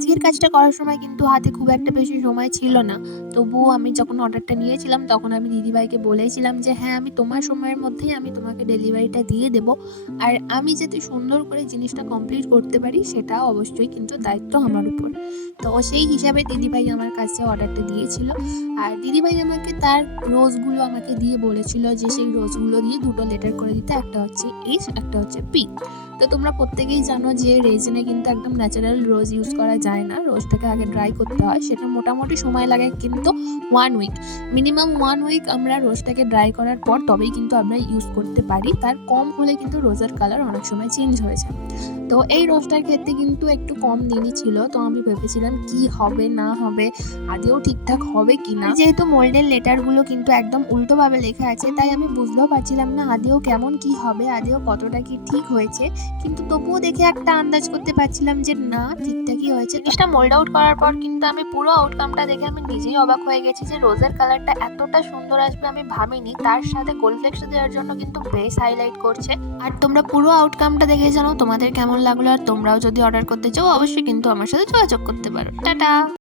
আজকের কাজটা করার সময় কিন্তু হাতে খুব একটা বেশি সময় ছিল না। তবুও আমি যখন অর্ডারটা নিয়েছিলাম তখন আমি দিদিভাইকে বলেছিলাম যে, "হ্যাঁ, আমি তোমার সময়ের মধ্যেই আমি তোমাকে ডেলিভারিটা দিয়ে দেবো। আর আমি যাতে সুন্দর করে জিনিসটা কমপ্লিট করতে পারি সেটা অবশ্যই কিন্তু দায়িত্ব আমার উপর।" তো সেই হিসাবে দিদিভাই আমার কাছে অর্ডারটা দিয়েছিল। আর দিদিভাই আমাকে তার রোজগুলো আমাকে দিয়ে বলেছিল যে সেই রোজগুলো দিয়ে ২ টো লেটার করে দিতে। একটা হচ্ছে এইচ, একটা হচ্ছে পি। তো তোমরা প্রত্যেকেই জানো যে রেজিনে কিন্তু একদম ন্যাচারাল রোজ ইউজ করা যায় না। রোজটাকে আগে ড্রাই করতে হয়। সেটা মোটামুটি সময় লাগে কিন্তু 1 উইক। মিনিমাম 1 উইক আমরা রোজটাকে ড্রাই করার পর তবেই কিন্তু আমরা ইউজ করতে পারি। তার কম হলে কিন্তু রোজের কালার অনেক সময় চেঞ্জ হয়ে যায়। তো এই রোজটার ক্ষেত্রে কিন্তু একটু কম দিনই ছিল। তো আমি ভেবেছিলাম কি হবে না হবে, আদৌ ঠিকঠাক হবে কিনা। আর যেহেতু মোল্ডের লেটারগুলো কিন্তু একদম উল্টোভাবে লেখা আছে, তাই আমি বুঝতেও পারছিলাম না আদৌ কেমন কি হবে, আদৌ কতটা কি ঠিক হয়েছে। কিন্তু তবুও দেখে একটা আন্দাজ করতে পারছিলাম যে না, ঠিকঠাকই হয়েছে। জিনিসটা মোল্ড আউট করার পর কিন্তু আমি পুরো আউটকামটা দেখে আমি নিজেই অবাক হয়ে গেছি যে রোজের কালারটা এতটা সুন্দর আসবে আমি ভাবিনি। তার সাথে গোল্ড ফ্লেক্স দেওয়ার জন্য কিন্তু বেশ হাইলাইট করছে। আর তোমরা পুরো আউটকামটা দেখে জানাও তোমাদের কেমন লাগলো। আর তোমরাও যদি অর্ডার করতে চাও অবশ্যই কিন্তু আমার সাথে যোগাযোগ করতে পারো। টাটা।